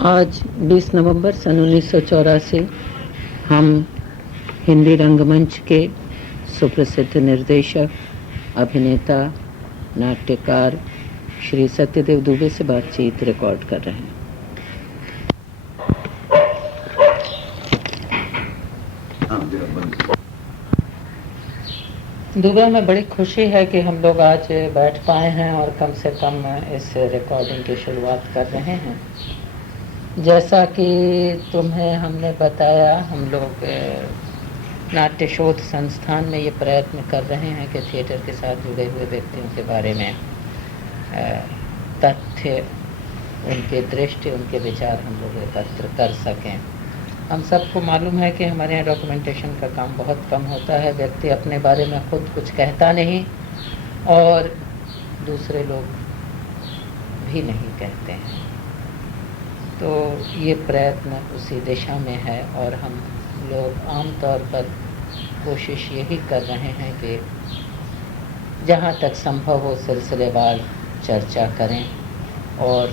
आज 20 नवंबर सन 1984 हम हिंदी रंगमंच के सुप्रसिद्ध निर्देशक, अभिनेता, नाट्यकार श्री सत्यदेव दुबे से बातचीत रिकॉर्ड कर रहे हैं। दुबे में बड़ी खुशी है कि हम लोग आज बैठ पाए हैं और कम से कम इस रिकॉर्डिंग की शुरुआत कर रहे हैं। जैसा कि तुम्हें हमने बताया, हम लोग नाट्य शोध संस्थान में ये प्रयत्न कर रहे हैं कि थिएटर के साथ जुड़े हुए व्यक्तियों के बारे में तथ्य, उनके दृष्टि, उनके विचार हम लोग एकत्र कर सकें। हम सबको मालूम है कि हमारे यहाँ डॉक्यूमेंटेशन का काम बहुत कम होता है। व्यक्ति अपने बारे में खुद कुछ कहता नहीं और दूसरे लोग भी नहीं कहते हैं। तो ये प्रयत्न उसी दिशा में है और हम लोग आमतौर पर कोशिश यही कर रहे हैं कि जहाँ तक संभव हो सिलसिलेवार चर्चा करें और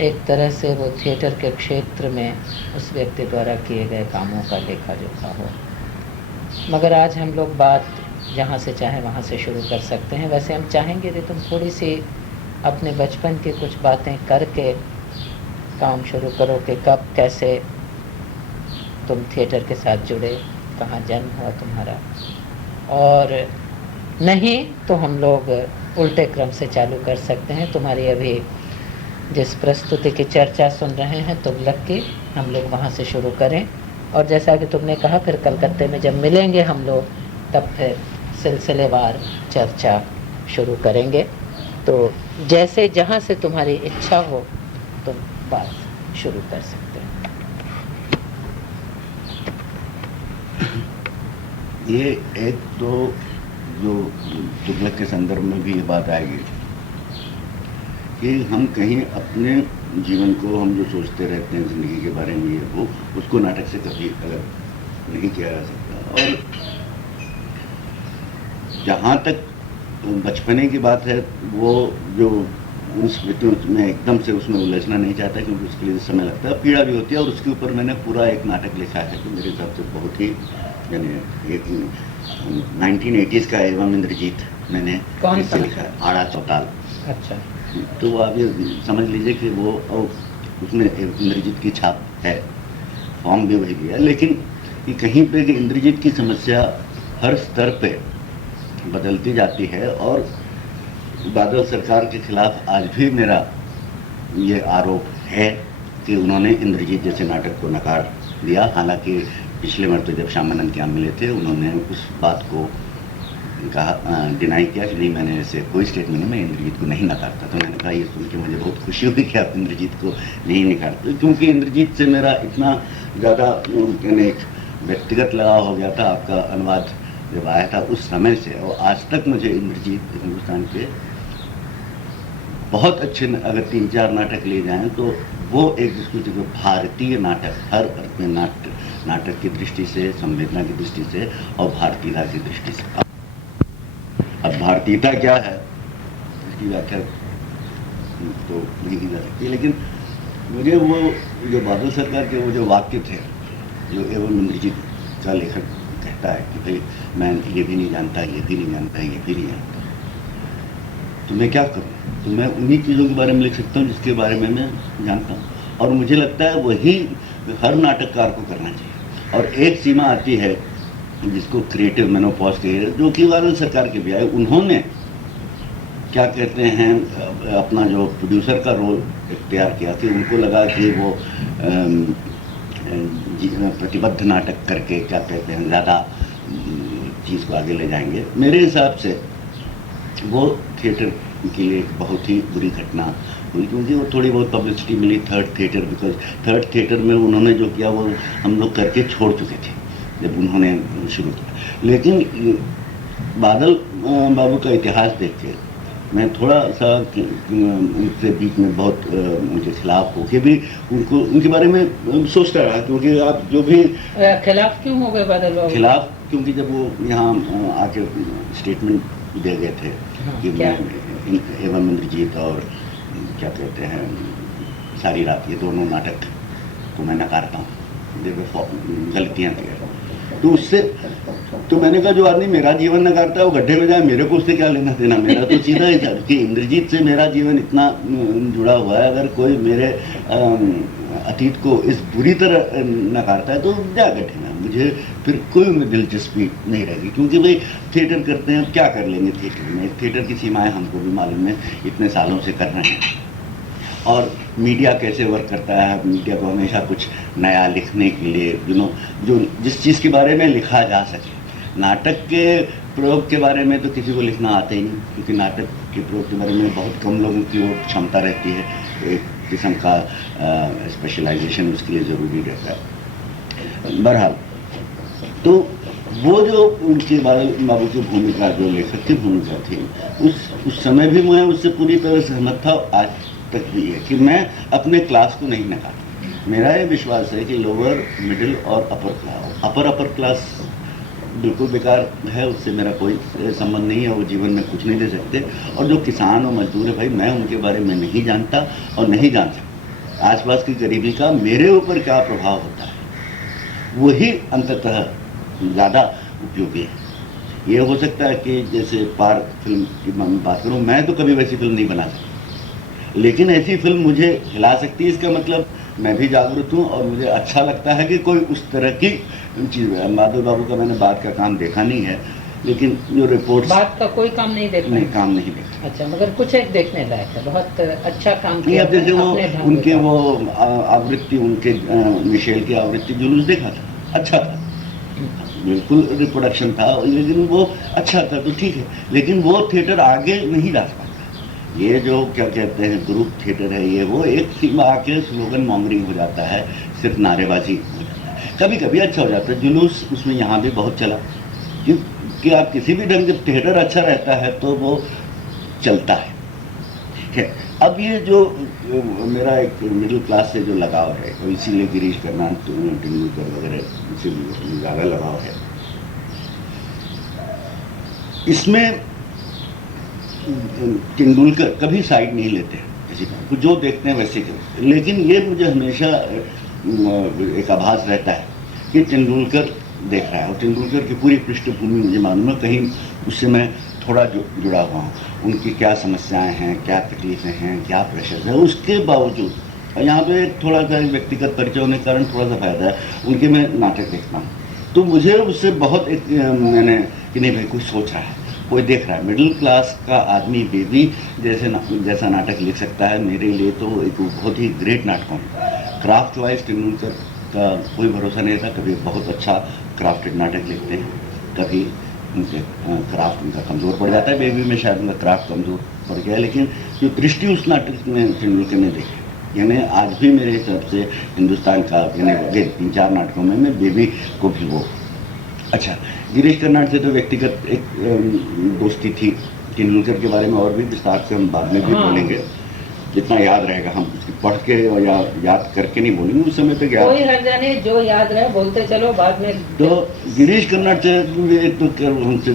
एक तरह से वो थिएटर के क्षेत्र में उस व्यक्ति द्वारा किए गए कामों का लेखा जोखा हो। मगर आज हम लोग बात जहाँ से चाहे वहाँ से शुरू कर सकते हैं। वैसे हम चाहेंगे कि तुम थोड़ी सी अपने बचपन की कुछ बातें करके काम शुरू करो कि कब कैसे तुम थिएटर के साथ जुड़े, कहाँ जन्म हुआ तुम्हारा, और नहीं तो हम लोग उल्टे क्रम से चालू कर सकते हैं। तुम्हारी अभी जिस प्रस्तुति की चर्चा सुन रहे हैं तुगलक की, हम लोग वहाँ से शुरू करें और जैसा कि तुमने कहा फिर कलकत्ते में जब मिलेंगे हम लोग तब फिर सिलसिलेवार चर्चा शुरू करेंगे। तो जैसे जहाँ से तुम्हारी इच्छा हो तुम बात शुरू कर सकते हैं। ये एक तो जो तुगलक के संदर्भ में भी ये बात आएगी कि हम कहीं अपने जीवन को, हम जो सोचते रहते हैं ज़िंदगी के बारे में, ये वो उसको नाटक से कभी अलग नहीं किया जा सकता। और जहाँ तक बचपने की बात है, वो जो उन स्मृतियों में एकदम से उसमें उलझना नहीं चाहता क्योंकि उसके लिए समय लगता है, पीड़ा भी होती है। और उसके ऊपर मैंने पूरा एक नाटक लिखा है तो मेरे हिसाब से बहुत ही, यानी एक 1980s का एवं इंद्रजीत मैंने इससे लिखा है, आड़ा चौताल। अच्छा, तो आप ये समझ लीजिए कि वो उसमें इंद्रजीत की छाप है, फॉर्म भी वही लिया। लेकिन कि कहीं पे कि इंद्रजीत की समस्या हर स्तर पे बदलती जाती है और बादल सरकार के खिलाफ आज भी मेरा ये आरोप है कि उन्होंने इंद्रजीत जैसे नाटक को नकार दिया। हालांकि पिछले मरते जब श्यामानंद के यहाँ मिले थे उन्होंने उस बात को कहा, डिनाई किया कि नहीं, मैंने ऐसे कोई स्टेटमेंट नहीं, मैं इंद्रजीत को नहीं नकारता। तो मैंने कहा ये सुन के मुझे बहुत खुशी हुई कि आप इंद्रजीत को नहीं नकारते, क्योंकि इंद्रजीत से मेरा इतना ज़्यादा एक व्यक्तिगत लगाव हो गया था। आपका अनुवाद जब आया था उस समय से और आज तक मुझे इंद्रजीत हिंदुस्तान के बहुत अच्छे, अगर 3-4 नाटक ले जाएं तो वो एक जिसको भारतीय नाटक, हर अर्थ में नाटक की दृष्टि से, संवेदना की दृष्टि से और भारतीयता की दृष्टि से। अब भारतीयता क्या है इसकी व्याख्या तो नहीं की जा सकती, लेकिन मुझे वो जो बादल सरकार के वो जो वाक्य थे, जो एवं इंद्रजीत का लेखक कहता है कि भाई मैं ये भी नहीं जानता, ये भी नहीं जानता, ये भी नहीं जानता, तो मैं क्या करूं? तो मैं उन्हीं चीज़ों के बारे में लिख सकता हूं जिसके बारे में मैं जानता हूं। और मुझे लगता है वही हर नाटककार को करना चाहिए। और एक सीमा आती है जिसको क्रिएटिव मेनोपॉज कहिए, जो कि बादल सरकार के भी आए। उन्होंने क्या कहते हैं, अपना जो प्रोड्यूसर का रोल इख्तियार किया कि उनको लगा कि वो प्रतिबद्ध नाटक करके क्या कहते हैं ज़्यादा चीज़ को आगे ले जाएंगे। मेरे हिसाब से वो थिएटर के लिए एक बहुत ही बुरी घटना हुई, क्योंकि वो थोड़ी बहुत पब्लिसिटी मिली third theatre, because third theatre में उन्होंने जो किया वो हम लोग करके छोड़ चुके थे जब उन्होंने शुरू किया। लेकिन बादल बाबू का इतिहास देख के मैं थोड़ा सा उनसे बीच में बहुत उनके खिलाफ होके भी उनके बारे में सोचता रहा, क्योंकि आप जो भी खिलाफ क्यों हो गए बादल बाबू? खिलाफ क्योंकि जब वो यहाँ आके स्टेटमेंट दे गए थे कि मैं एवं इंद्रजीत और क्या कहते हैं सारी रात, ये दोनों नाटक को मैं नकारता हूँ, गलतियाँ थी। तो उससे तो मैंने कहा जो आदमी मेरा जीवन नकारता है वो गड्ढे में जाए, मेरे को उससे क्या लेना देना। मेरा तो सीधा ही था कि इंद्रजीत से मेरा जीवन इतना जुड़ा हुआ है, अगर कोई मेरे अतीत को इस बुरी तरह नकारता है तो जा गड्ढे में, मुझे फिर कोई में दिलचस्पी नहीं रहेगी। क्योंकि भाई थिएटर करते हैं, क्या कर लेंगे थिएटर में, थिएटर की सीमाएं हमको भी मालूम है, इतने सालों से कर रहे हैं। और मीडिया कैसे वर्क करता है, मीडिया को हमेशा कुछ नया लिखने के लिए जो जिस चीज़ के बारे में लिखा जा सके। नाटक के प्रयोग के बारे में तो किसी को लिखना आता ही नहीं, क्योंकि नाटक के प्रयोग के बारे में बहुत कम लोगों की वो क्षमता रहती है, एक किस्म का स्पेशलाइजेशन उसके लिए ज़रूरी रहता है। बहरहाल तो वो जो उनके बाबू की भूमिका, जो लेखक की भूमिका थी, उस समय भी मैं उससे पूरी तरह सहमत था। आज तक भी है कि मैं अपने क्लास को नहीं नकारता। मेरा ये विश्वास है कि लोअर, मिडिल और अपर क्लास बिल्कुल बेकार है, उससे मेरा कोई संबंध नहीं है, वो जीवन में कुछ नहीं दे सकते। और जो किसान और मजदूर है भाई, मैं उनके बारे में नहीं जानता और नहीं जान सकता। आसपास की गरीबी का मेरे ऊपर क्या प्रभाव होता है, वही अंततः ज़्यादा उपयोगी है। ये हो सकता है कि जैसे पार्क फिल्म की मैं बात करूँ, मैं तो कभी वैसी फिल्म नहीं बना सकता, लेकिन ऐसी फिल्म मुझे हिला सकती है। इसका मतलब मैं भी जागरूक हूँ और मुझे अच्छा लगता है कि कोई उस तरह की चीज़ है। माधव बाबू का मैंने बात का काम देखा नहीं है, लेकिन जो रिपोर्ट बात का कोई काम नहीं देखा, नहीं काम नहीं देखा। अच्छा, मगर कुछ एक देखने लायक है, बहुत अच्छा काम किया। जैसे वो उनके वो आवृत्ति, उनके मिशेल की आवृत्ति जुलूस देखा था, अच्छा था, बिल्कुल रिप्रोडक्शन था, लेकिन वो अच्छा था तो ठीक है। लेकिन वो थिएटर आगे नहीं जा पाता। ये जो क्या कहते हैं ग्रुप थिएटर है, ये वो एक सीमा आके स्लोगन मॉन्गरिंग हो जाता है, सिर्फ नारेबाजी हो जाता है। कभी कभी अच्छा हो जाता है जुलूस, उसमें यहाँ भी बहुत चला, क्योंकि आप किसी भी ढंग से थिएटर अच्छा रहता है तो वो चलता है, ठीक है। अब ये जो मेरा एक मिडिल क्लास से जो लगाव है, और इसीलिए गिरीश कर्नाड, तेंदुलकर वगैरह से ज़्यादा लगाव है, इसमें तेंदुलकर कभी साइड नहीं लेते किसी को, जो देखते हैं वैसे करते। लेकिन ये मुझे हमेशा एक आभास रहता है कि तेंदुलकर देख रहा है, और तेंदुलकर की पूरी पृष्ठभूमि मुझे मालूम है, कहीं उससे मैं थोड़ा जुड़ा हुआ हूँ। उनकी क्या समस्याएं हैं, क्या तकलीफ़ें हैं, क्या प्रेशर है, उसके बावजूद, और यहाँ पे थोड़ा सा व्यक्तिगत परिचय होने के कारण थोड़ा सा फायदा है, उनके मैं नाटक देखता हूँ तो मुझे उससे बहुत एक मैंने कि नहीं भाई कोई सोच रहा है, कोई देख रहा है। मिडिल क्लास का आदमी बेबी जैसा नाटक लिख सकता है, मेरे लिए तो एक बहुत ही ग्रेट नाटकों है। क्राफ्ट वाइज तेंदुलकर का कोई भरोसा नहीं था, कभी बहुत अच्छा क्राफ्टेड नाटक लिखते हैं, कभी उनके क्राफ्ट उनका कमज़ोर पड़ जाता है। बेबी में शायद उनका क्राफ्ट कमज़ोर पड़ गया, लेकिन जो दृष्टि उस नाटक में तेंदुलकर ने देखी, यानी आज भी मेरे हिसाब से हिंदुस्तान का यानी 3-4 नाटकों में मैं बेबी को भी वो अच्छा। गिरीश कर्नाड से तो व्यक्तिगत एक दोस्ती थी। तेंदुलकर के बारे में और भी विस्तार से हम बाद में भी बोलेंगे, जितना याद रहेगा हम उसकी पढ़ के और याद करके नहीं बोलेंगे, उस समय तक याद कोई हर जाने जो याद रहे बोलते चलो, बाद में। तो गिरीश कर्नाड से एक तो हमसे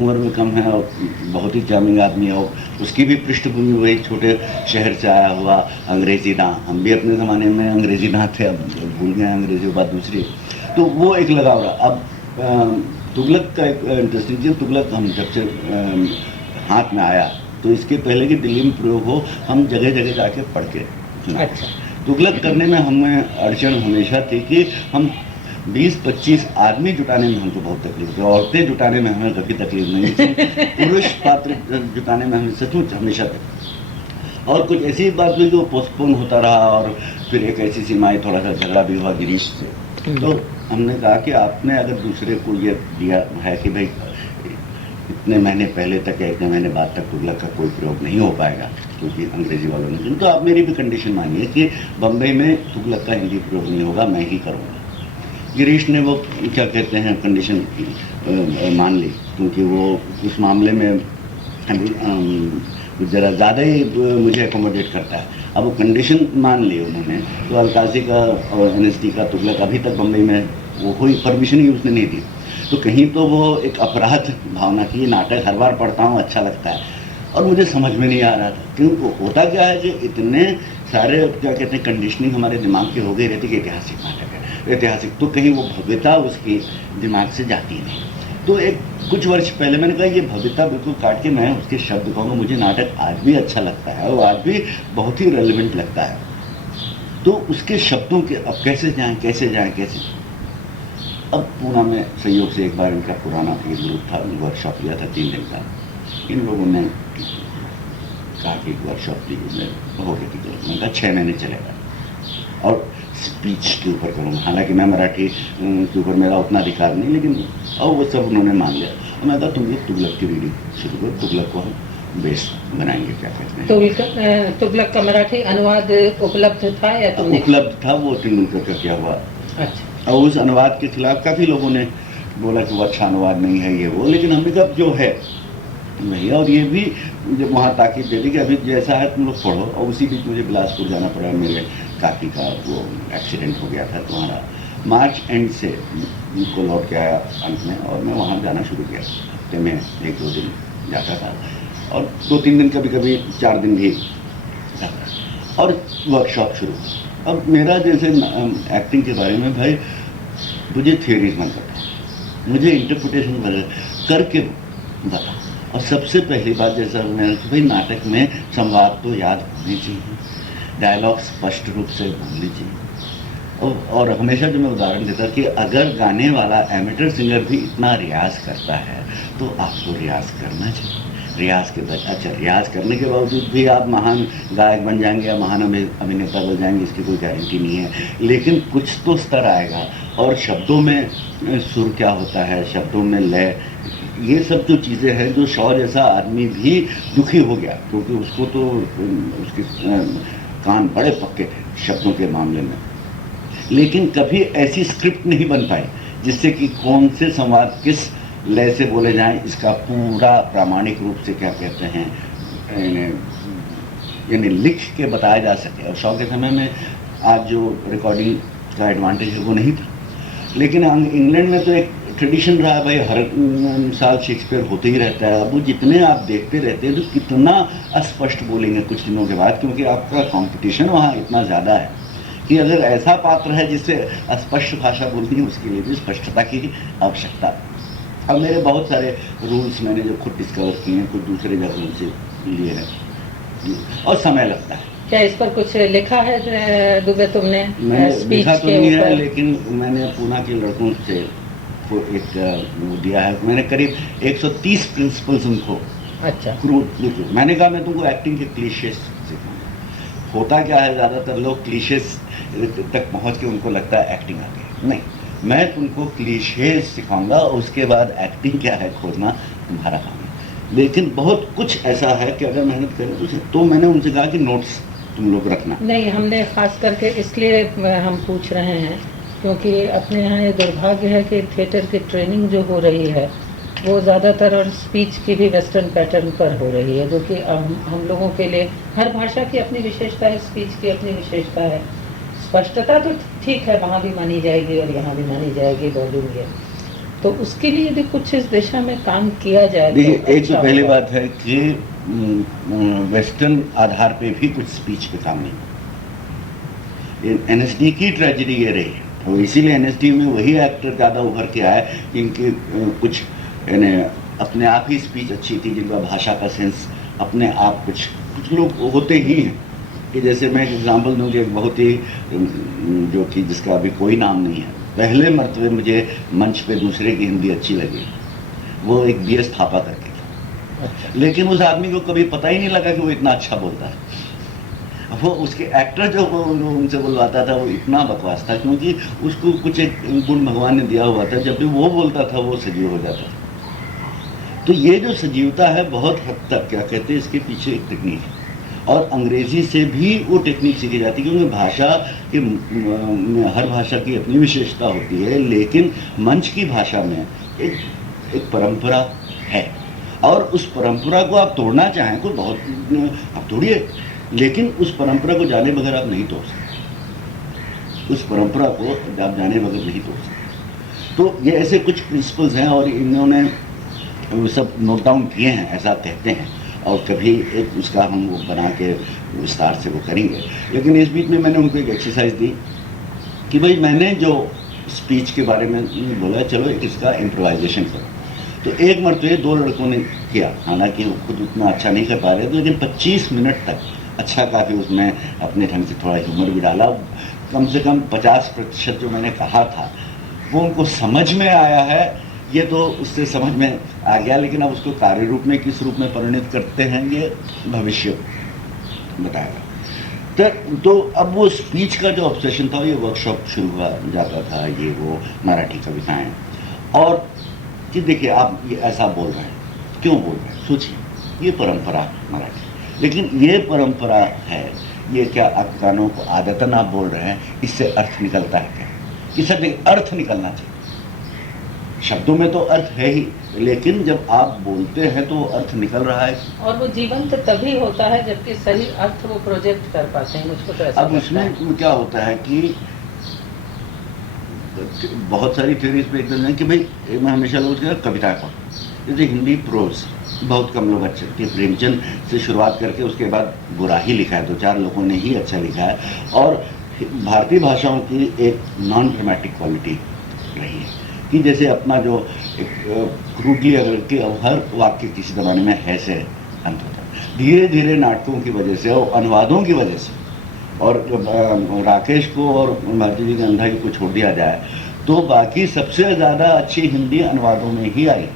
उम्र में कम है और बहुत ही चार्मिंग आदमी है, और उसकी भी पृष्ठभूमि वही छोटे शहर से आया हुआ अंग्रेजी दां। हम भी अपने ज़माने में अंग्रेजी दां थे, अब भूल गए अंग्रेजी बात दूसरी, तो वो एक लगाव रहा। अब तुगलक का एक इंटरेस्टिंग चीज़, तुगलक हम जब से हाथ में आया तो इसके पहले कि दिल्ली में प्रयोग हो, हम जगह जगह जाके पढ़ के अच्छा। तुगलक करने में हमें अड़चन हमेशा थी कि हम 20-25 आदमी जुटाने में हमको बहुत तकलीफ थी, औरतें जुटाने में हमें कभी तकलीफ नहीं थी, पुरुष पात्र जुटाने में हमें सचमुच हमेशा तक। और कुछ ऐसी बात हुई जो पोस्टपोन होता रहा, और फिर एक ऐसी सीमाएं, थोड़ा सा झगड़ा भी हुआ गिरीश से। तो हमने कहा कि आपने अगर दूसरे को ये दिया है कि भाई इतने महीने पहले तक या इतने महीने बाद तक तुगलक का कोई प्रयोग नहीं हो पाएगा क्योंकि अंग्रेजी वालों ने, तो आप मेरी भी कंडीशन मानिए कि बम्बई में तुगलक का हिंदी प्रयोग नहीं होगा, मैं ही करूँगा। गिरीश ने वो क्या कहते हैं कंडीशन मान ली, क्योंकि वो उस मामले में ज़रा ज़्यादा ही मुझे एकोमोडेट करता है। अब वो कंडीशन मान ली उन्होंने, तो अलकाजी का और NSD का तुगलक अभी तक बम्बई में वो कोई परमिशन ही उसने नहीं दी। तो कहीं तो वो एक अपराध भावना की, नाटक हर बार पढ़ता हूँ अच्छा लगता है और मुझे समझ में नहीं आ रहा था, क्योंकि होता क्या है कि इतने सारे क्या कहते हैं कंडीशनिंग हमारे दिमाग की हो गई रहती कि ऐतिहासिक नाटक है, ऐतिहासिक, तो कहीं वो भव्यता उसकी दिमाग से जाती नहीं। तो एक कुछ वर्ष पहले मैंने कहा ये भव्यता बिल्कुल काट के मैं उसके शब्द कहूँगा, मुझे नाटक आज भी अच्छा लगता है और आज भी बहुत ही रेलिवेंट लगता है। तो उसके शब्दों के अब कैसे जाएं कैसे जाएं कैसे। अब पूना में संयोग से एक बार इनका पुराना एक ग्रुप था, वर्कशॉप लिया था 3 दिन का। इन लोगों ने कहा कि वर्कशॉप ली हो गई थी, मैंने कहा 6 महीने चलेगा और स्पीच के ऊपर करूँगा। हालांकि मैं मराठी के ऊपर मेरा उतना अधिकार नहीं, लेकिन और वो सब उन्होंने मान लिया। और मैं कहा तुम लोग तुगलक की रीडिंग शुरू करो, तुगलक को हम बेस बनाएंगे, क्या कहते हैं। तुगलक का मराठी अनुवाद उपलब्ध था या तुमने? उपलब्ध था, वो तेंदुलकर का किया हुआ। अच्छा। और उस अनुवाद के खिलाफ काफ़ी लोगों ने बोला कि वो अच्छा अनुवाद नहीं है ये वो, लेकिन हमने कहा जो है नहीं। और ये भी जब वहाँ ताकीद दे दी कि अभी जैसा है तुम लोग पढ़ो। और उसी बीच मुझे बिलासपुर जाना पड़ा, मेरे काकी का वो एक्सीडेंट हो गया था, तो हमारा मार्च एंड से को लौट के आया अंत में, और मैं वहाँ जाना शुरू किया। हफ्ते में 1-2 दिन जाता था और 2-3 दिन, कभी कभी 4 दिन भी जाता, और वर्कशॉप शुरू। अब मेरा जैसे एक्टिंग के बारे में भाई मुझे थियरीज मन करता, मुझे इंटरप्रिटेशन करके बता। और सबसे पहली बात जैसा मैंने तो भाई नाटक में संवाद तो याद होनी चाहिए, डायलॉग स्पष्ट रूप से बोलनी चाहिए। और हमेशा जो मैं उदाहरण देता कि अगर गाने वाला एमेटर सिंगर भी इतना रियाज करता है तो आपको रियाज करना चाहिए। रियाज के बाद अच्छा, रियाज करने के बावजूद भी आप महान गायक बन जाएंगे या महान अभिनेता बन जाएंगे, इसकी कोई गारंटी नहीं है, लेकिन कुछ तो स्तर आएगा। और शब्दों में सुर क्या होता है, शब्दों में लय, ये सब जो चीज़ें हैं, जो शौ जैसा आदमी भी दुखी हो गया, क्योंकि उसको तो उसके कान बड़े पक्के थे शब्दों के मामले में, लेकिन कभी ऐसी स्क्रिप्ट नहीं बन पाई जिससे कि कौन से संवाद किस लय से बोले जाएं, इसका पूरा प्रामाणिक रूप से क्या कहते हैं यानी लिख के बताया जा सके। और शौ के समय में आज जो रिकॉर्डिंग का एडवांटेज है वो नहीं था, लेकिन इंग्लैंड में तो एक ट्रेडिशन रहा है भाई, हर साल शेक्सपियर होते ही रहता है। अब वो जितने आप देखते रहते हैं तो कितना अस्पष्ट बोलेंगे कुछ दिनों के बाद, क्योंकि आपका कंपटीशन वहाँ इतना ज़्यादा है कि अगर ऐसा पात्र है जिससे अस्पष्ट भाषा बोलनी है, उसके लिए भी स्पष्टता की आवश्यकता। अब मेरे बहुत सारे रूल्स मैंने जो खुद डिस्कवर किए हैं, कुछ दूसरे जगहों से लिए हैं, और समय लगता है। क्या इस पर कुछ लिखा है दुबे तुमने? लिखा तो नहीं है, लेकिन मैंने पूना के लड़कों से एक वो दिया है, मैंने करीब 130 प्रिंसिपल्स उनको। अच्छा। क्रूड मैंने कहा मैं तुमको एक्टिंग के क्लीशेस सिखाऊंगा। होता क्या है, ज़्यादातर लोग क्लीशेस तक पहुंच के उनको लगता है एक्टिंग आ गई, नहीं, मैं तुमको क्लीशेस सिखाऊंगा, उसके बाद एक्टिंग क्या है खोजना तुम्हारा काम है। लेकिन बहुत कुछ ऐसा है कि अगर मेहनत करें तो मैंने उनसे कहा कि नोट्स तुम लोग रखना। नहीं, हमने खास करके इसलिए हम पूछ रहे हैं क्योंकि अपने यहाँ ये दुर्भाग्य है कि थिएटर की ट्रेनिंग जो हो रही है वो ज़्यादातर, और स्पीच की भी वेस्टर्न पैटर्न पर हो रही है, जो कि हम लोगों के लिए हर भाषा की अपनी विशेषता है, स्पीच की अपनी विशेषता है। स्पष्टता तो ठीक है, वहाँ भी मानी जाएगी और यहाँ भी मानी जाएगी, वॉल्यूम ये, तो उसके लिए यदि कुछ इस दिशा में काम किया जाए। देखिए, एक तो पहली बात है कि वेस्टर्न आधार पे भी कुछ स्पीच पे काम नहीं। एनएसडी की ट्रेजेडी ये रही है, तो इसीलिए एनएसडी में वही एक्टर ज़्यादा उभर के आए जिनके कुछ अपने आप ही स्पीच अच्छी थी, जिनका भाषा का सेंस अपने आप, कुछ लोग होते ही हैं कि जैसे मैं एक एग्जाम्पल दूँ कि एक बहुत ही जो कि जिसका अभी कोई नाम नहीं है, पहले मरतबे मुझे मंच पे दूसरे की हिंदी अच्छी लगी, वो एक बीएस थापा करके था। अच्छा। लेकिन उस आदमी को कभी पता ही नहीं लगा कि वो इतना अच्छा बोलता है। वो उसके एक्टर जो उनसे बुलवाता था वो इतना बकवास था, क्योंकि उसको कुछ एक गुण भगवान ने दिया हुआ था, जब भी वो बोलता था वो सजीव हो जाता था। तो ये जो सजीवता है बहुत हद तक क्या कहते हैं इसके पीछे एक टेक्निक है, और अंग्रेजी से भी वो टेक्निक सीखी जाती है, क्योंकि भाषा के हर भाषा की अपनी विशेषता होती है, लेकिन मंच की भाषा में एक परंपरा है, और उस परंपरा को आप तोड़ना चाहें तो बहुत आप तोड़िए, लेकिन उस परंपरा को जाने बगैर आप नहीं तोड़ सकते, उस परंपरा को आप जाने बगैर नहीं तोड़ सकते। तो ये ऐसे कुछ प्रिंसिपल्स हैं और इन्होंने सब नोट डाउन किए हैं, ऐसा कहते हैं, और कभी एक उसका हम वो बना के विस्तार से वो करेंगे। लेकिन इस बीच में मैंने उनको एक एक्सरसाइज दी कि भाई मैंने जो स्पीच के बारे में बोला, चलो एक इसका इम्प्रोवाइजेशन करो। तो एक मरतबे 2 लड़कों ने किया, हालांकि वो खुद उतना अच्छा नहीं कर पा रहे थे, लेकिन 25 मिनट तक अच्छा काफ़ी उसमें अपने ढंग से थोड़ा ह्यूमर भी डाला। कम से कम 50% जो मैंने कहा था वो उनको समझ में आया है, ये तो उससे समझ में आ गया, लेकिन अब उसको कार्य रूप में किस रूप में परिणित करते हैं ये भविष्य बताएगा। तो अब वो स्पीच का जो ऑब्सेशन था, ये वर्कशॉप शुरू हुआ जाता था, ये वो मराठी कविताएं, और कि देखिए आप ये ऐसा बोल रहे हैं, क्यों बोल रहे हैं, सोचिए, ये परंपरा मराठी, लेकिन ये परंपरा है, ये क्या आप गानों को आदतन आप बोल रहे हैं, इससे अर्थ निकलता है क्या? इससे अर्थ निकलना चाहिए। शब्दों में तो अर्थ है ही, लेकिन जब आप बोलते हैं तो अर्थ निकल रहा है, और वो जीवंत तभी होता है जबकि सही अर्थ वो प्रोजेक्ट कर पाते हैं। मुझको तो ऐसा अब उसमें क्या होता है कि बहुत सारी थ्योरीज पे एकदम है कि भाई मैं हमेशा लोग कविताएं पढ़ो, जैसे हिंदी प्रोज बहुत कम लोग अच्छे, कि प्रेमचंद से शुरुआत करके उसके बाद बुरा ही लिखा है, 2-4 लोगों ने ही अच्छा लिखा है, और भारतीय भाषाओं की एक नॉन ड्रामेटिक क्वालिटी रही है कि जैसे अपना जो क्रूडली अगर कि हर वाक्य किसी ज़माने में है से अंत होता है, धीरे धीरे नाटकों की वजह से और अनुवादों की वजह से, और राकेश को और भारती जी के अंधाई को छोड़ दिया जाए तो बाकी सबसे ज़्यादा अच्छी हिंदी अनुवादों में ही आई,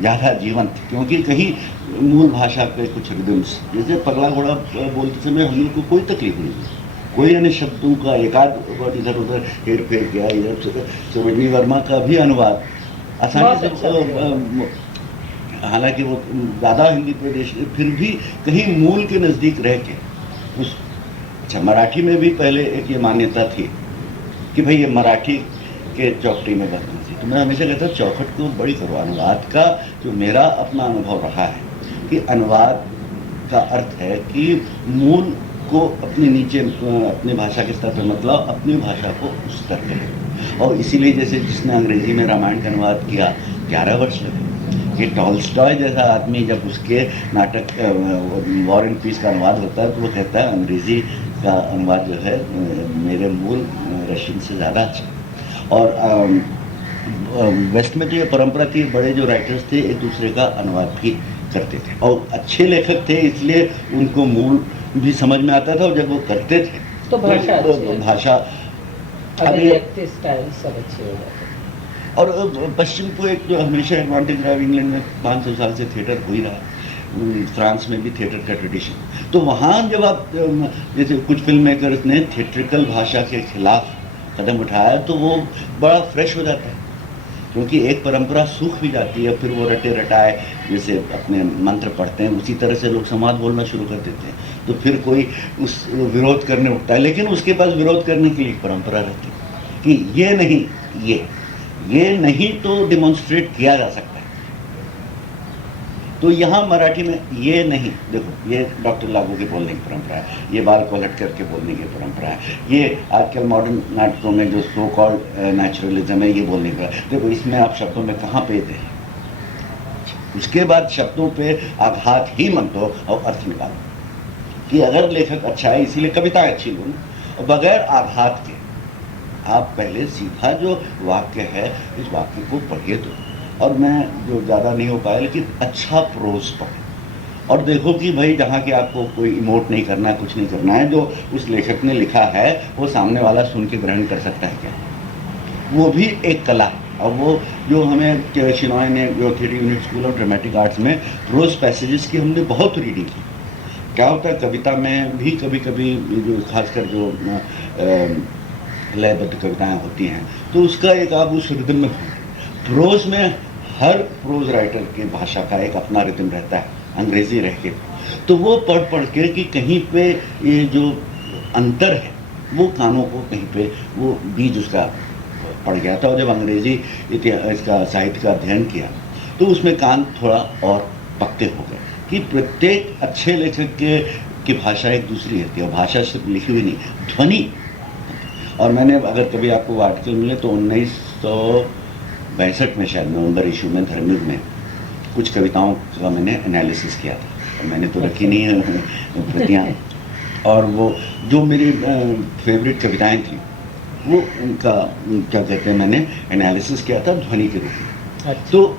ज़्यादा जीवंत, क्योंकि कहीं मूल भाषा के कुछ रिदम्स, जैसे पगला घोड़ा बोलते समय हम लोग को कोई तकलीफ नहीं हुई, कोई अन्य शब्दों का एकाध वर्ड इधर उधर हेर फेर किया, इधर सरोजनी वर्मा का भी अनुवाद आसानी से, हालांकि वो ज़्यादा हिंदी प्रदेश, फिर भी कहीं मूल के नज़दीक रह के उस। अच्छा, मराठी में भी पहले एक ये मान्यता थी कि भाई ये मराठी के चौकटी में बदलना चाहिए, तो मैं हमेशा कहता हूँ चौखट को बड़ी करो। अनुवाद का जो मेरा अपना अनुभव रहा है कि अनुवाद का अर्थ है कि मूल को अपने नीचे, अपनी भाषा के स्तर पर मतलब अपनी भाषा को उस स्तर पर, और इसीलिए जैसे जिसने अंग्रेजी में रामायण का अनुवाद किया 11 वर्ष लगे, कि टॉल्स्टॉय जैसा आदमी जब उसके नाटक वॉर एंड पीस का अनुवाद होता है तो वो कहता है अंग्रेजी का अनुवाद जो है मेरे मूल रशियन से ज़्यादा अच्छा। और वेस्ट में तो ये परंपरा थी, बड़े जो राइटर्स थे एक दूसरे का अनुवाद भी करते थे, और अच्छे लेखक थे इसलिए उनको मूल भी समझ में आता था, और जब वो करते थे तो भाषा अभिव्यक्ति स्टाइल सब अच्छे हो जाते। और पश्चिम को एक जो हमेशा एडवांटेज रहा, इंग्लैंड में 500 साल से थिएटर हो ही रहा, फ्रांस में भी थिएटर का ट्रेडिशन, तो वहाँ जब आप जैसे कुछ फिल्म मेकर्स ने थिएट्रिकल भाषा के खिलाफ कदम उठाया तो वो बड़ा फ्रेश हो जाता है, क्योंकि एक परंपरा सूख भी जाती है, फिर वो रटे रटाए जैसे अपने मंत्र पढ़ते हैं उसी तरह से लोग संवाद बोलना शुरू कर देते हैं, तो फिर कोई उस विरोध करने उठता है, लेकिन उसके पास विरोध करने के लिए परंपरा रहती है कि ये नहीं, ये नहीं तो डिमॉन्स्ट्रेट किया जा सकता है। तो यहाँ मराठी में ये नहीं, देखो ये डॉक्टर लागू के बोलने की परंपरा है, ये बाल कोलट करके बोलने की परंपरा है, ये आजकल मॉडर्न नाटकों में जो सो कॉल्ड नेचुरलिज्म है ये बोलने का, देखो इसमें आप शब्दों में कहाँ पे थे, उसके बाद शब्दों पे आघात ही मत दो और अर्थ निकालो, कि अगर लेखक अच्छा है इसीलिए कविताएं अच्छी लो ना, और बगैर आघात के आप पहले सीधा जो वाक्य है इस वाक्य को पढ़िए तो, और मैं जो ज़्यादा नहीं हो पाया लेकिन अच्छा प्रोज पढ़े, और देखो कि भाई जहाँ कि आपको कोई इमोट नहीं करना है, कुछ नहीं करना है, जो उस लेखक ने लिखा है वो सामने वाला सुन के ग्रहण कर सकता है क्या, वो भी एक कला है। और वो जो हमें शिनॉय ने जो theatre unit school of dramatic arts में प्रोज पैसेजेस की हमने बहुत रीडिंग की। क्या होता है कविता में भी कभी कभी जो खासकर जो लयबद्ध कविताएं होती हैं तो उसका एक आप उस रिदम में, प्रोज में हर प्रोज राइटर की भाषा का एक अपना रिदम रहता है, अंग्रेजी रह के, तो वो पढ़ के कि कहीं पे ये जो अंतर है वो कानों को कहीं पे वो बीज उसका पड़ गया था, और जब अंग्रेजी इसका साहित्य का अध्ययन किया तो उसमें कान थोड़ा और पक्के हो गए कि प्रत्येक अच्छे लेखक की भाषा एक दूसरी रहती है, और भाषा सिर्फ लिखी हुई नहीं, ध्वनि। और मैंने अगर कभी आपको आर्टिकल मिले तो 1962 में शायद नवंबर इशू में धर्मयुग में कुछ कविताओं का मैंने एनालिसिस किया था, मैंने तो रखी नहीं है प्रतियाँ। और वो जो मेरी फेवरेट कविताएं थी वो उनका क्या कहते हैं मैंने एनालिसिस किया था ध्वनि के रूप में। अच्छा। तो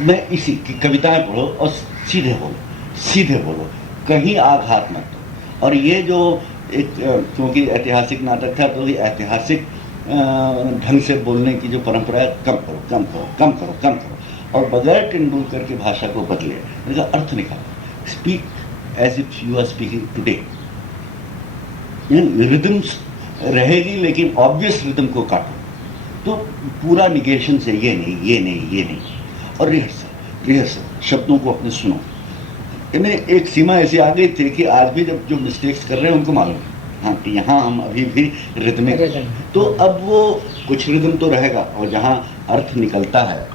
मैं इसी की कविताएं पढ़ो और सीधे बोलो, सीधे बोलो, कहीं आघात मत दो। और ये जो एक क्योंकि ऐतिहासिक नाटक था तो ये ऐतिहासिक ढंग से बोलने की जो परंपरा है, कम करो कम करो कम करो कम करो, और बगैर तेंदुलकर की भाषा को बदले, इसका अर्थ निकालो। Speak as if you are speaking today. Rhythms रहेगी लेकिन ऑब्वियस रिदम को काटो। तो पूरा निगेशन से ये नहीं ये नहीं ये नहीं, और रिहर्सल शब्दों को अपने सुनो। इन्हें एक सीमा ऐसी आ गई थी कि आज भी जब जो मिस्टेक्स कर रहे हैं उनको मालूम है हाँ कि यहाँ हम अभी भी रिदमिक, तो अब वो कुछ रिदम तो रहेगा, और जहाँ अर्थ निकलता है,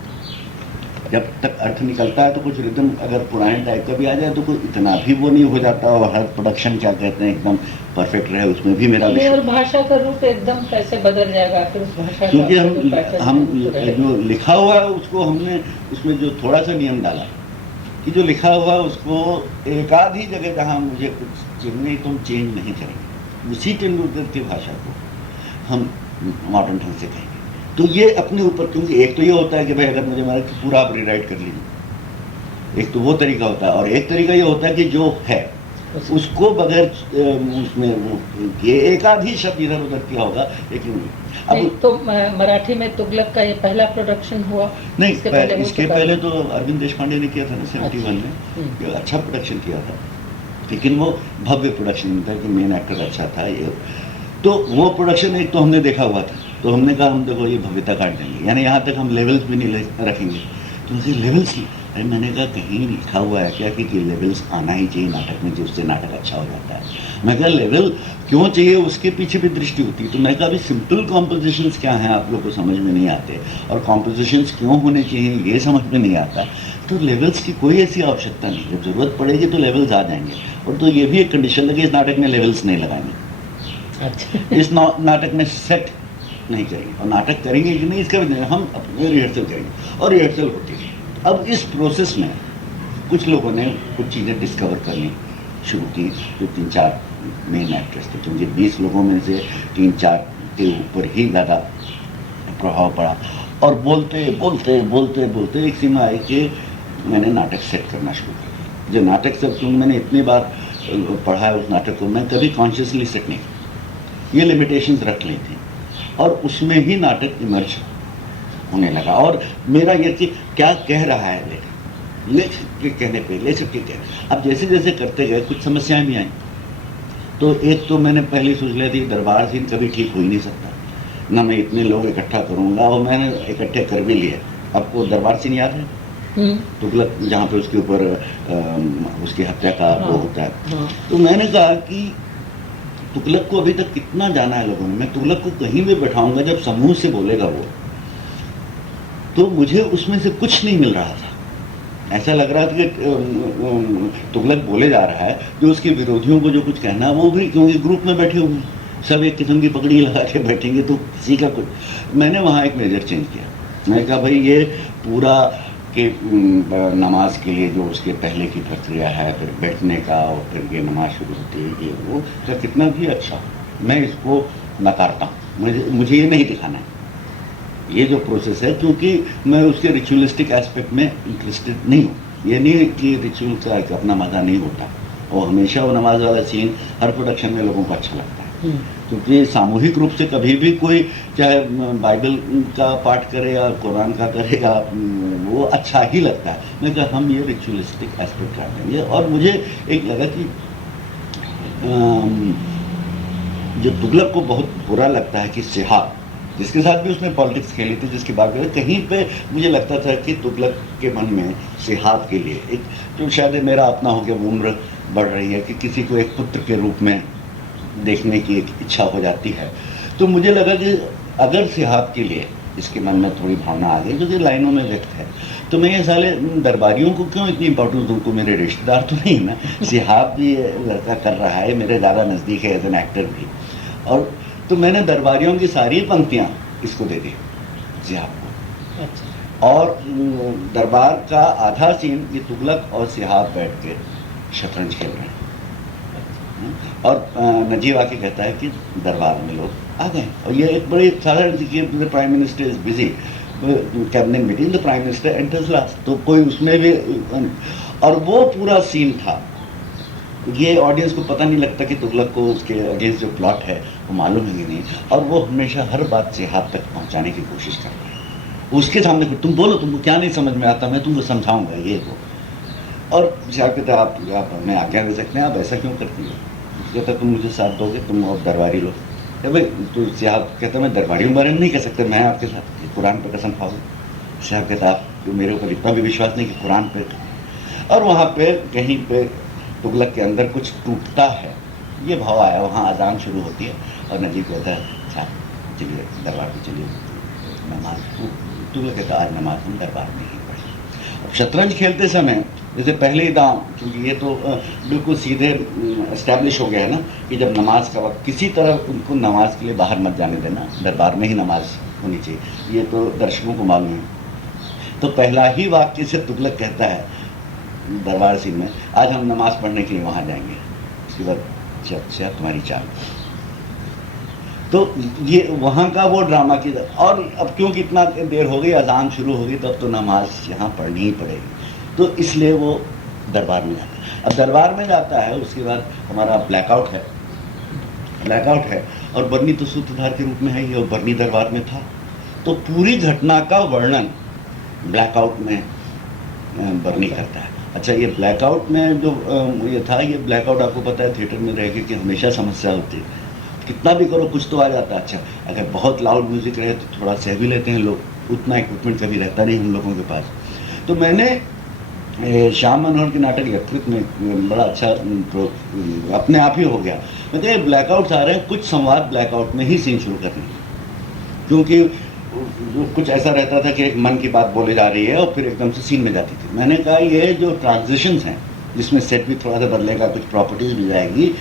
जब तक अर्थ निकलता है तो कुछ रिदम अगर पुराने टाइप का भी आ जाए तो कोई इतना भी वो नहीं हो जाता, और हर प्रोडक्शन क्या कहते हैं एकदम परफेक्ट रहे, उसमें भी मेरा और भाषा का रूप एकदम कैसे बदल जाएगा फिर उस भाषा का, क्योंकि हम जो लिखा हुआ है उसको हमने उसमें जो थोड़ा सा नियम डाला कि जो लिखा हुआ है उसको एक आध ही जगह जहाँ मुझे कुछ चेंज तो हम चेंज नहीं करेंगे, उसी तेंदुलकर की भाषा को हम मॉडर्न ढंग से कहेंगे। तो ये अपने ऊपर, क्योंकि एक तो ये होता है कि भाई अगर मुझे मारे कि पूरा आप रीराइट कर लीजिए, एक तो वो तरीका होता है, और एक तरीका ये होता है कि जो है उसको बगैर उसमें वो ये एक आध ही शब्द इधर उधर किया होगा, लेकिन अब तो मराठी में तुगलक का ये पहला प्रोडक्शन हुआ नहीं, इसके पहले तो अरविंद देशपांडे ने किया था ना 71 में, अच्छा प्रोडक्शन किया था, लेकिन वो भव्य प्रोडक्शन था कि मेन एक्टर अच्छा था ये, तो वो प्रोडक्शन एक तो हमने देखा हुआ था, तो हमने कहा हम देखो ये भव्यता काट देंगे, यानी यहाँ तक हम लेवल्स भी नहीं रखेंगे, तो मुझे लेवल्स नहीं। अरे मैंने कहा कहीं लिखा हुआ है क्या कि लेवल्स आना ही चाहिए नाटक में, जिससे नाटक अच्छा हो जाता है। मैं कहा लेवल क्यों चाहिए, उसके पीछे भी दृष्टि होती है। तो मैं कहा अभी सिंपल कॉम्पोजिशंस क्या हैं आप लोग को समझ में नहीं आते, और कॉम्पोजिशंस क्यों होने चाहिए ये समझ में नहीं आता, तो लेवल्स की कोई ऐसी आवश्यकता नहीं, जब जरूरत पड़ेगी तो लेवल्स आ जाएंगे। और तो ये भी एक कंडीशन है कि इस नाटक में लेवल्स नहीं लगाएंगे, अच्छा। इस नाटक में सेट नहीं करेंगे, और नाटक करेंगे कि नहीं इसका भी नहीं, हम अपने रिहर्सल करेंगे, और रिहर्सल होती है। अब इस प्रोसेस में कुछ लोगों ने कुछ चीज़ें डिस्कवर करनी शुरू की, जो 3-4 मेन एक्टर्स थे, क्योंकि 20 लोगों में से 3-4 के ऊपर ही ज़्यादा प्रभाव पड़ा, और बोलते बोलते बोलते बोलते एक सीमा आई कि मैंने नाटक सेट करना शुरू कर दिया। जो नाटक सेट, क्योंकि मैंने इतनी बार पढ़ा है उस नाटक को, मैं कभी कॉन्शियसली सेट नहीं किया, ये लिमिटेशंस रख ली थी, और उसमें ही नाटक इमर्ज होने लगा। और मेरा ये कि क्या कह रहा है लेखक के कहने पे, लेखक के कहने, अब जैसे जैसे करते गए कुछ समस्याएं भी आई। तो एक तो मैंने पहले सोच लिया थी दरबार सीन कभी ठीक हो ही नहीं सकता, ना मैं इतने लोग इकट्ठा करूंगा, और मैंने इकट्ठे कर भी लिए। आपको दरबार सीन याद है, तुगलक जहाँ पे उसके ऊपर उसकी हत्या का वो होता है। तो मैंने कहा कि तुगलक को अभी तक कितना जाना है लोगों ने, मैं तुगलक को कहीं भी बैठाऊंगा जब समूह से बोलेगा वो, तो मुझे उसमें से कुछ नहीं मिल रहा था। ऐसा लग रहा था कि तुगलक बोले जा रहा है, जो उसके विरोधियों को जो कुछ कहना वो भी, क्योंकि ग्रुप में बैठे हुए सब एक किस्म की पगड़ी लगा के बैठेंगे, तो किसी का कुछ। मैंने वहाँ एक मेजर चेंज किया, मैंने कहा भाई ये पूरा कि नमाज के लिए जो उसके पहले की प्रक्रिया है, फिर बैठने का, और फिर ये नमाज शुरू होती है, ये वो क्या कितना भी अच्छा, मैं इसको नकारता हूँ, मुझे ये नहीं दिखाना है ये जो प्रोसेस है, क्योंकि मैं उसके रिचुअलिस्टिक एस्पेक्ट में इंटरेस्टेड नहीं हूँ। ये नहीं कि रिचुअल का एक अपना मज़ा नहीं होता, और हमेशा वो नमाज वाला सीन हर प्रोडक्शन में लोगों को अच्छा लगता है, क्योंकि सामूहिक रूप से कभी भी कोई चाहे बाइबल का पाठ करे या कुरान का करेगा, वो अच्छा ही लगता है। मैं कहा हम ये रिचुअलिस्टिक एस्पेक्ट कर देंगे। और मुझे एक लगा कि जो तुगलक को बहुत बुरा लगता है कि सिहाब, जिसके साथ भी उसने पॉलिटिक्स खेली थी, जिसकी बात करें, कहीं पे मुझे लगता था कि तुगलक के मन में सिहाब के लिए एक, जो शायद मेरा अपना हो गया, उम्र बढ़ रही है कि किसी को एक पुत्र के रूप में देखने की एक इच्छा हो जाती है। तो मुझे लगा कि अगर सिहाब के लिए इसके मन में थोड़ी भावना आ गई, जो कि लाइनों में व्यक्त है, तो मैं ये साले दरबारियों को क्यों इतनी इंपॉर्टेंस दूँ, को मेरे रिश्तेदार तो नहीं ना, सिहाब भी लड़का कर रहा है, मेरे ज़्यादा नज़दीक है एज एन एक्टर भी, और तो मैंने दरबारियों की सारी पंक्तियाँ इसको दे दी सिहाब को। अच्छा। और दरबार का आधा सीन ये तुगलक और सिहाब बैठ के शतरंज खेल रहे हैं। और नजीब आके कहता है कि दरबार में लोग आ गए, और ये एक बड़ी साधारण सी चीज, the prime minister is busy, cabinet meeting, the prime minister enters last, तो कोई उसमें भी, और वो पूरा सीन था। ये ऑडियंस को पता नहीं लगता कि तुगलक को उसके अगेंस्ट जो प्लॉट है वो मालूम है कि नहीं, और वो हमेशा हर बात से हाथ तक पहुंचाने की कोशिश कर रहा है। उसके सामने तुम बोलो, तुमको क्या नहीं समझ में आता, मैं तुमको समझाऊंगा ये वो। और साहब कहते आप हमें आज्ञा दे सकते हैं, आप ऐसा क्यों करती हो? कहता तुम मुझे साथ दोगे, तुम और दरबारी लोग। भाई तो साहब कहता मैं दरबारियों के बारे में नहीं कह सकते, मैं आपके साथ कुरान पर कसम खाऊंगा। साहब कहता आप मेरे ऊपर इतना भी विश्वास नहीं कि कुरान पे। और वहाँ पे कहीं पे तुगलक के अंदर कुछ टूटता है, ये भाव आया, वहाँ अजान शुरू होती है और नजीब कहता है साहब चलिए दरबार पे चलिए नमाज। तुगलक कहता आज नमाज हम दरबार में ही पढ़ी। अब शतरंज खेलते समय जैसे पहले ही दाम, क्योंकि ये तो बिल्कुल सीधे इस्टेब्लिश हो गया है ना कि जब नमाज का वक्त, किसी तरह उनको नमाज के लिए बाहर मत जाने देना, दरबार में ही नमाज होनी चाहिए, ये तो दर्शकों को मालूम है। तो पहला ही वाक्य से तुगलक कहता है दरबार सीन में, आज हम नमाज पढ़ने के लिए वहाँ जाएंगे। उसके बाद चर्चा तुम्हारी चाल। तो ये वहाँ का वो ड्रामा की, और अब क्योंकि इतना देर हो गई, अजान शुरू हो गई, तब तो नमाज यहाँ पढ़नी ही पड़ेगी, तो इसलिए वो दरबार में जाता है। अब दरबार में जाता है, उसके बाद हमारा ब्लैकआउट है, और बर्नी तो सूत्रधार के रूप में है ही, और बर्नी दरबार में था, तो पूरी घटना का वर्णन ब्लैकआउट में बर्नी करता है। अच्छा, ये ब्लैकआउट में जो ये था, ये ब्लैकआउट आपको पता है थिएटर में रहेगी कि हमेशा समस्या होती है, कितना भी करो कुछ तो आ जाता है। अच्छा, अगर बहुत लाउड म्यूजिक रहे तो थोड़ा सह भी लेते हैं लोग, उतना इक्विपमेंट कभी रहता नहीं हम लोगों के पास। तो मैंने श्याम मनोहर के नाटक यकृत में बड़ा अच्छा अपने आप ही हो गया। मतलब ब्लैकआउट्स आ रहे हैं, कुछ संवाद ब्लैकआउट में ही सीन शुरू करने, क्योंकि कुछ ऐसा रहता था कि एक मन की बात बोले जा रही है और फिर एकदम से सीन में जाती थी। मैंने कहा ये जो ट्रांजिशंस हैं, जिसमें सेट भी थोड़ा सा बदलेगा, कुछ प्रॉपर्टीज भी जाएगी,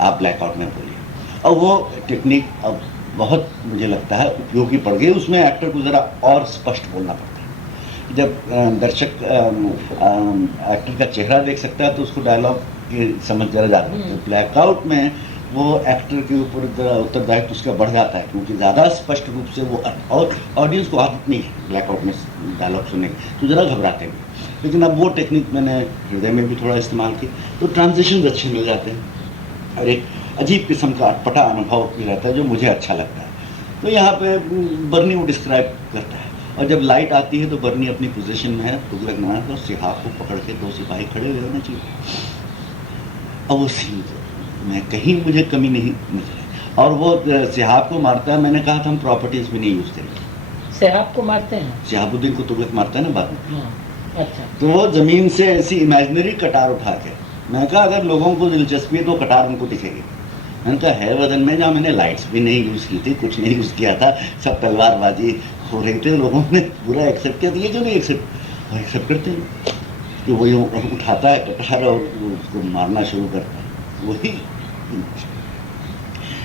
आप ब्लैकआउट में बोलिए। और वो टेक्निक अब बहुत मुझे लगता है उपयोगी पड़ गई। उसमें एक्टर को ज़रा और स्पष्ट बोलना पड़ता है। जब दर्शक एक्टर का चेहरा देख सकता है तो उसको डायलॉग की समझ ज़रा जाती है। तो ब्लैकआउट में वो एक्टर के ऊपर ज़रा उत्तरदायित्व उसका बढ़ जाता है, क्योंकि ज़्यादा स्पष्ट रूप से वो, और ऑडियंस को आदत नहीं है ब्लैकआउट में डायलॉग सुनने की, तो ज़रा घबराते हैं। लेकिन अब वो टेक्निक मैंने हृदय में भी थोड़ा इस्तेमाल की, तो ट्रांजिशन अच्छे मिल जाते हैं और एक अजीब किस्म का अटपटा अनुभव भी रहता है जो मुझे अच्छा लगता है। तो यहाँ पे बर्नी वो डिस्क्राइब करता है, और जब लाइट आती है तो बर्नी अपनी पोजीशन में है, तुगलक नाराज और सिहाब को पकड़ के 2 सिपाही खड़े हुए होने चाहिए। और वो सीन में कहीं मुझे कमी नहीं मिली, और वो सिहाब को मारता है। मैंने कहा था हम प्रॉपर्टीज भी नहीं यूज करेंगे। सिहाब को मारते हैं, सिहाबुद्दीन को तुगलक मारता है ना बाद में। अच्छा, तो वो जमीन से ऐसी इमेजिनरी कटार उठा के, मैंने कहा अगर लोगों को दिलचस्पी है तो कटार उनको दिखेगी। मैंने कहा है वजन में, जहाँ मैंने लाइट्स भी नहीं यूज़ की थी, कुछ नहीं यूज़ किया था, सब तलवारबाजी हो रही थी, लोगों ने पूरा एक्सेप्ट किया। ये क्यों नहीं एक्सेप्ट करते हैं कि वही उठाता है कटार और उसको मारना शुरू करता है वही।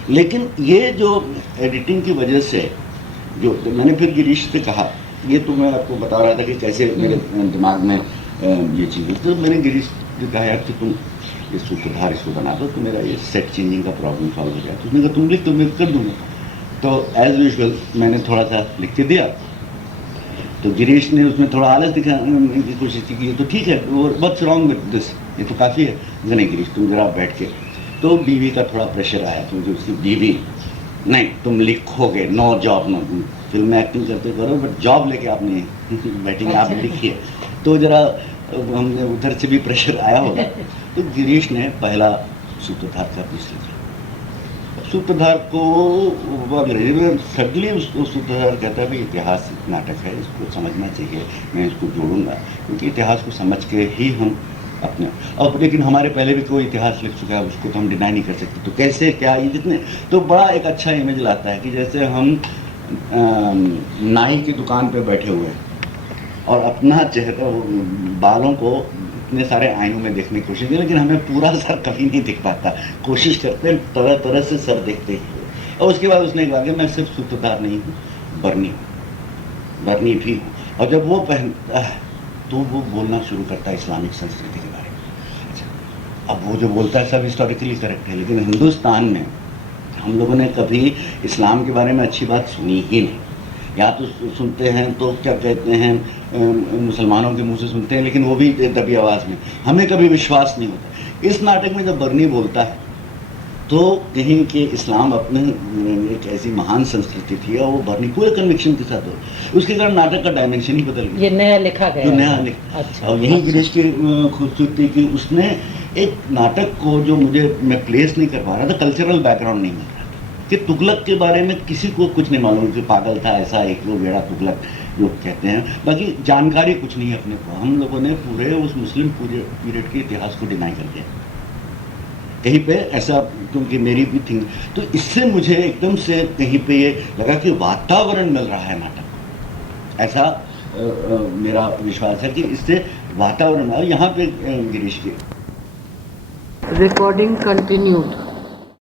लेकिन ये जो एडिटिंग की वजह से, जो मैंने फिर गिरीश से कहा, ये तो मैं आपको बता रहा था कि कैसे मेरे दिमाग में ये चीज़, तो मैंने गिरीश से कहा यार कि तुम ये सूत्रधार इसको बना दो तो मेरा ये सेट चेंजिंग का प्रॉब्लम सॉल्व हो जाए। तो उसने कहा तुम लिख, तो मैं कर दूंगा। तो एज यूजुअल मैंने थोड़ा सा लिख के दिया, तो गिरीश ने उसमें थोड़ा आलस दिखाने की कोशिश की, ये तो ठीक है, व्हाट्स रॉन्ग विद दिस, ये तो काफ़ी है। नहीं गिरीश तुम जरा बैठ के, तो बीवी का थोड़ा प्रेशर आया, क्योंकि उसकी बीवी, नहीं तुम लिखोगे, नो जॉब, नो फिल्म में एक्टिंग करते करो, बट जॉब लेके आप नहीं बैठेंगे, आप लिखिए। तो जरा हमने उधर से भी प्रेशर आया होगा। तो गिरीश ने पहला सूत्रधार का पीस लिखा। सूत्रधार को सडनली उसको सूत्रधार कहता है भाई इतिहास नाटक है, इसको समझना चाहिए, मैं इसको जोड़ूंगा, क्योंकि इतिहास को समझ के ही हम अपने, और लेकिन हमारे पहले भी कोई इतिहास लिख चुका है, उसको तो हम डिनाई नहीं कर सकते। तो कैसे क्या ये जितने, तो बड़ा एक अच्छा इमेज लाता है कि जैसे हम नाई की दुकान पे बैठे हुए हैं और अपना चेहरा, बालों को इतने सारे आईनों में देखने की कोशिश की, लेकिन हमें पूरा सर कभी नहीं दिख पाता, कोशिश करते हैं तरह तरह से सर देखते ही। और उसके बाद उसने कहा कि मैं सिर्फ सूत्रधार नहीं हूँ, बर्नी भी हूँ। और जब वो पहनता है तो वो बोलना शुरू करता है इस्लामिक संस्कृति के बारे में। अच्छा, अब वो जो बोलता है सब हिस्टोरिकली करेक्ट है, लेकिन हिंदुस्तान में हम लोगों ने कभी इस्लाम के बारे में अच्छी बात सुनी ही नहीं। या तो सुनते हैं तो क्या कहते हैं, मुसलमानों के मुंह से सुनते हैं, लेकिन वो भी दबी आवाज़ में, हमें कभी विश्वास नहीं होता। इस नाटक में जब बर्नी बोलता है तो कहीं कि इस्लाम अपने एक ऐसी महान संस्कृति थी और वो बर्नी पूरे कन्विक्शन के साथ हो, उसके कारण नाटक का डायमेंशन ही बदल गया। ये नया लिखा गया, जो नया लिखा। अच्छा, और यही अच्छा। गिरीश की खूबसूरती की, उसने एक नाटक को जो मैं प्लेस नहीं कर पा रहा था, कल्चरल बैकग्राउंड नहीं मिल रहा था, कि तुगलक के बारे में किसी को कुछ नहीं मालूम कि पागल था ऐसा एक वो बेड़ा तुगलक जो कहते हैं, बाकी जानकारी कुछ नहीं है अपने को। हम लोगों ने पूरे उस मुस्लिम पीरियड के इतिहास को डिनाई कर दिया कहीं पे ऐसा, क्योंकि मेरी भी थी। तो इससे मुझे एकदम से कहीं पे ये लगा कि वातावरण मिल रहा है नाटक को, ऐसा मेरा विश्वास है कि इससे वातावरण। और यहाँ पे गिरीश की रिकॉर्डिंग कंटिन्यूड।